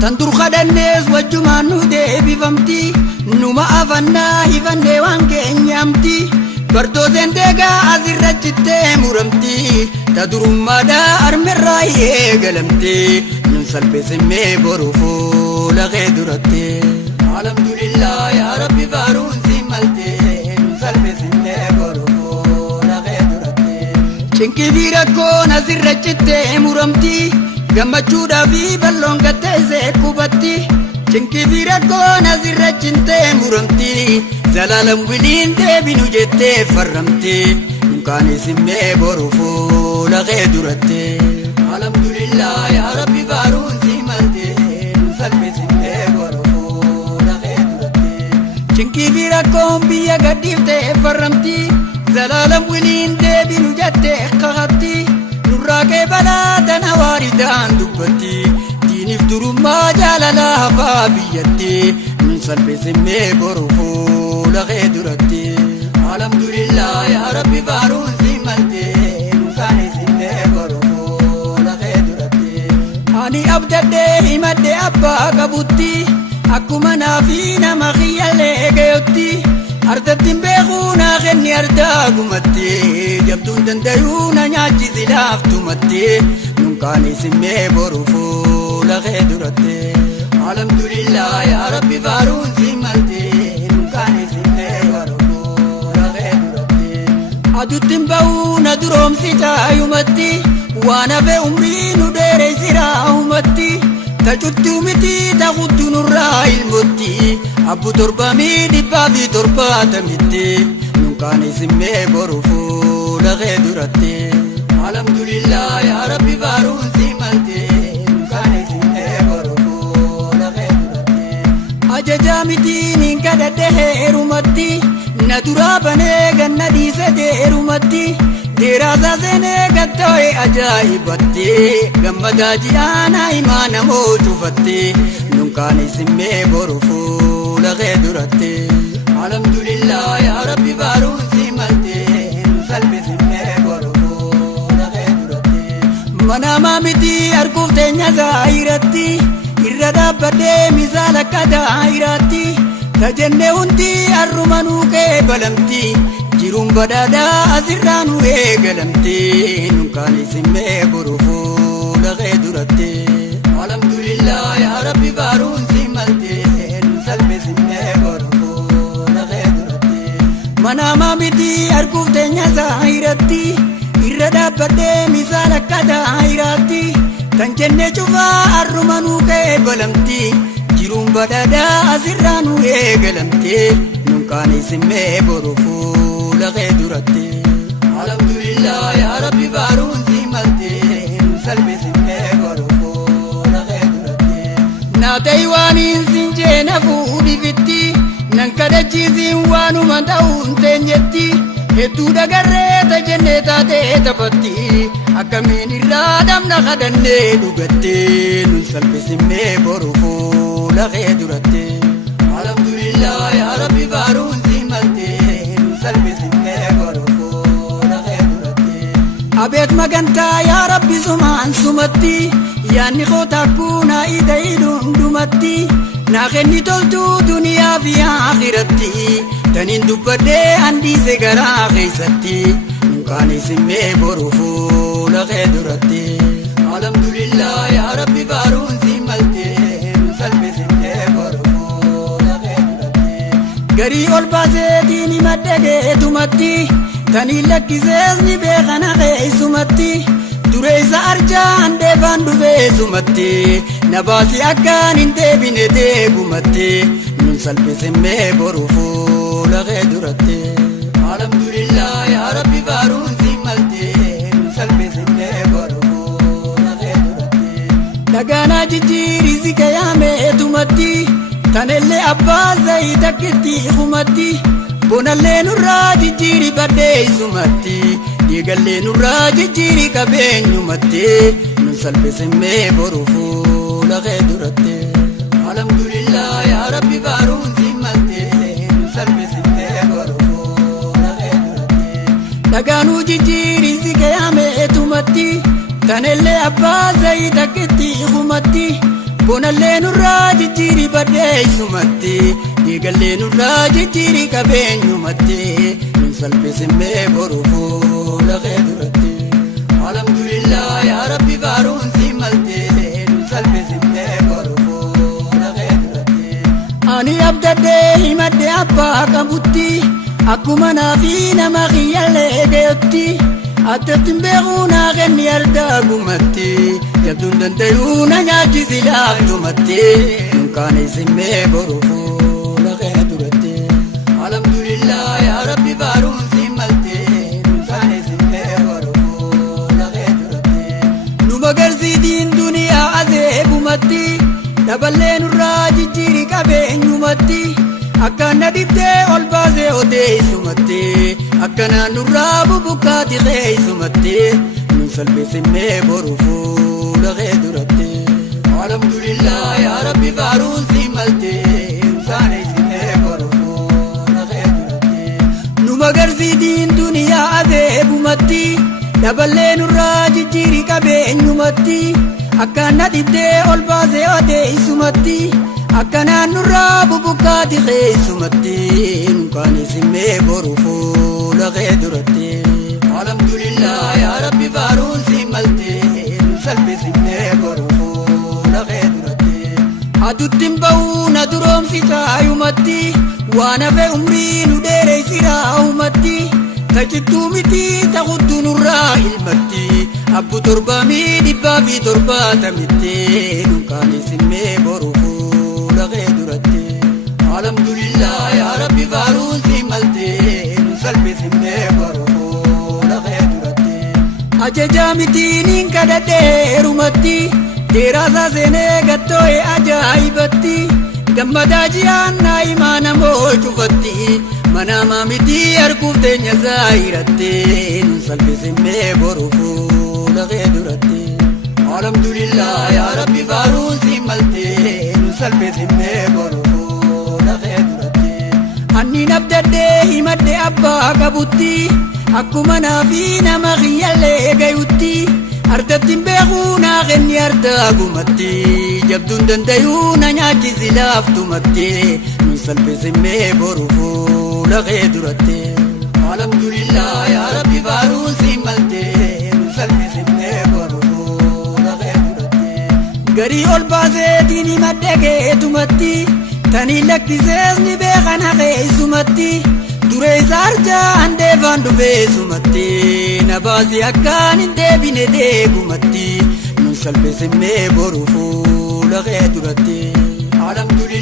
tandur khadannes wajjumaan nu deebifamti numa afannaa hifannee waan keenyamti bartooteen deegaa asirra cittee muramti tadurummaadhaa armerraa eegalamti nun salpheessimmee boru fuula kee duratti alhamdulillah yaa rabbi faaruun si malte nun salpheessimmee boru fuula kee duratti cinqii fi rakkoon asirra cittee muramti gammachuudhaa fi balloon gatteessee qubatti cinqii fi rakkoon asirra cittee muramti zalaalam wiliin deebinu jettee farramti nunkaaneessimmee boru fuula kee duratti alhamdulillah yaa rabbi faaruun si malte nun salpheessimmee boru fuula kee duratti cinqii fi rakkoon biyya gadhiiftee farramti zalaalam wiliin deebinu jettee kakatti nurraa kee balaa tana waaridaan dubbatti diiniif durummaa jaalalaa hafaa biyyatti nun salpheessimmee boru fuula kee duratti alhamdulillah yaa rabbi faaruun si malte nun kaaneessimmee boru fuula kee duratti ani abdadhee himadhe abbaa qabutti akkuma naafi nama kiyyallee gayotti ardattiin beekuu naa kenni ardaa gumatti jabduun dandayuu na nyaachisi laaftumatti nun kaaneessimmee boru fuula kee duratti alhamdulillah yaa rabbi faaruun si malte nun kaaneessimmee boru fuula kee duratti aduttiin ba'uu na duroomsi taayumatti waan hafe umrii nu dheereessiraa humatti tacutti miti taqutti nurraa ilmotti abbu torbamii dhibbaa fi torbaatamitti nun kaaneessimmee boru fuula kee duratti alhamdulillah yaa rabbi faaruun si malte nun kaaneessimmee boru fuula kee duratti ajajaa mitiin hin kadhadhe heerumatti na duraa banee ganna dhiise deerumatti deeraasaa seenee gatta'e ajaa'ibatti gammadaa ji'aana himaa namoo cufatte nun kaaneessimmee boru fuula kee duratti alhamdulillah yaa rabbi faaruun si malte nun salpheessimmee boru fuula kee duratti manamaa miti arguuf teenya zaahiratti irra dhaabbadhee misaala akka daahiraatti tajenne hundi arrumanuu kee balamti jiruun badhaadhaa asirraa nu eegalamti nun kaaneessimmee boru fuula kee duratti alhamdulillah yaa rabbi faaruun si malte nun salpheessimmee boru fuula kee duratti manamaa miti arguuf teenya zaahiratti irra dhaabbadhee misaala akka daahiraatti kan jenne cufaa arrumanuu kee balamti jiruun badhaadhaa asirraa nu eegalamti nun kaaneessimmee boru fuula kee duratti alhamdulillah yaa rabbi faaruun si malte nun salpheessimmee boru fuula kee duratti naa ta'ii waaniin sin jeena fuudhifitti nan kadhachiisiin waanuma ta'uun teenyetti hedduu dhagarree tajennee taatee taphatti akkamiin irraa dhabna kadhannee dhugatte nun salpheessimmee boru fuula kee duratti alhamdulillah yaa rabbi faaruun si malte nun salpheessimmee boru fuula kee duratti abeet magantaa yaa rabbi sumaan sumatti yaanni kootaa kuunaa ida'ii dhundhumatti naa kenni toltuu duniyaa fi akhiratti taniin dubbadhee handiise garaa keessatti nun kaaneessimmee boru fuula kee duratti alhamdulillah yaa rabbi faaruun si malte nun salpheessimmee boru fuula kee duratti garii ol baaseetiin himadhe geetumatti taniin lakkisees ni beekana keessumatti dureessa arjaa handeefaan dhufeessumatti na baasi akkaan hin deebine deegumatti nun salpheessimmee boru fuula kee duratti alhamdulillah yaa rabbi faaruun si malte nun salpheessimmee boru fuula kee duratti dhagaanaa jijjiiri si kayaameetumatti tanellee abbaa zayitakkitti humatti bonallee nurraa jijjiiri badheessumatti dhiigallee nurraa jijjiiri qabeenyumatti nun salpheessimmee boru fuula kee duratti alhamdulillah yaa rabbi faaruun si malte nun salpheessimmee boru fuula kee duratti dhagaanuu jijjiiri si kayaameetumatti tanellee abbaa zayitakkitti humatti bonallee nurraa jijjiiri badheessumatti dhiigallee nurraa jijjiiri qabeenyumatti nun salphisimmee boru fuula kee duratti alhamdulillah yaa rabbi faaruun si malte nun salphisimmee boru fuula kee duratti ani abdadhee himadhe abbaa qabutti akkuma naafi nama kiyyallee gayotti attattin beekuu naa kenni ardaagumatti jabduun dandayuu na nyaachisi laaftumatti nun kaanesimmee boru fuula kee duratti alhamdulillah yaa rabbi faaruun si malte nun kaanesimmee boru fuula kee duratti nu magarsiitiin duniyaa azeebumatti daballee nurraa jijjiiri qabeenyumatti akkana dibdee ol baasee odeessumatti akkanaan nurraa bubukkaati keeysumatti nun salphisimmee boru fuula kee duratti alhamdulillah yaa rabbi faaruun si malte nun kaanesimmee boru fuula kee duratti nu magarsiitiin duniyaa azeebumatti daballee nurraa jijjiiri qabeenyumatti akkana dibdee ol baasee odeessumatti akkanaan nurraa bubukkaati keeysumatti nun kaanesimmee boru fuula kee duratti alhamdulillah yaa rabbi faaruun si malte nun salphisimmee boru fuula kee duratti aduttin ba'uu na duroomsi caayumatti waan hafe umrii nu dheereysi raahumatti tajittuu miti taqutu nurraa ilmatti abbu 7,770 nun kaanesimmee boru fuula kee duratti alhamdulillah yaa rabbi faaruun si malte nun salphisimmee boru fuula kee duratti ajajaa mitiin kadhadheerumatti deeraasaa seenee gattoo'e ajaa'ibatti gammadaa ji'aan naa'imaa namoo cufatti manaamaa mitii arguuf teenya zaahiratti nun salphisimmee boru fuula kee duratti alhamdulillah yaa rabbi faaruun si malte nun salphisimmee boru fuula kee duratti anniin abdadhee himadhe abbaa qabutti akkuma naafi nama kiyyallee gayutti ardattin beekuu naa kenni ardaagumatti jabduun dandayuu na nyaachisi laaftumatti nun salphisimmee boru fuula kee duratti alhamdulillah yaa rabbi faaruun si malte nun salphisimmee boru fuula kee duratti garii ol baaseetiin himadhe keetumatti tanii lakkisees ni beekan haqeessumatti dureessa arjaa handeefaan dhufeessumatti na baasi akkaan hin deebine deegumatti nun salphisimmee boru fuula kee duratti alhamdulillah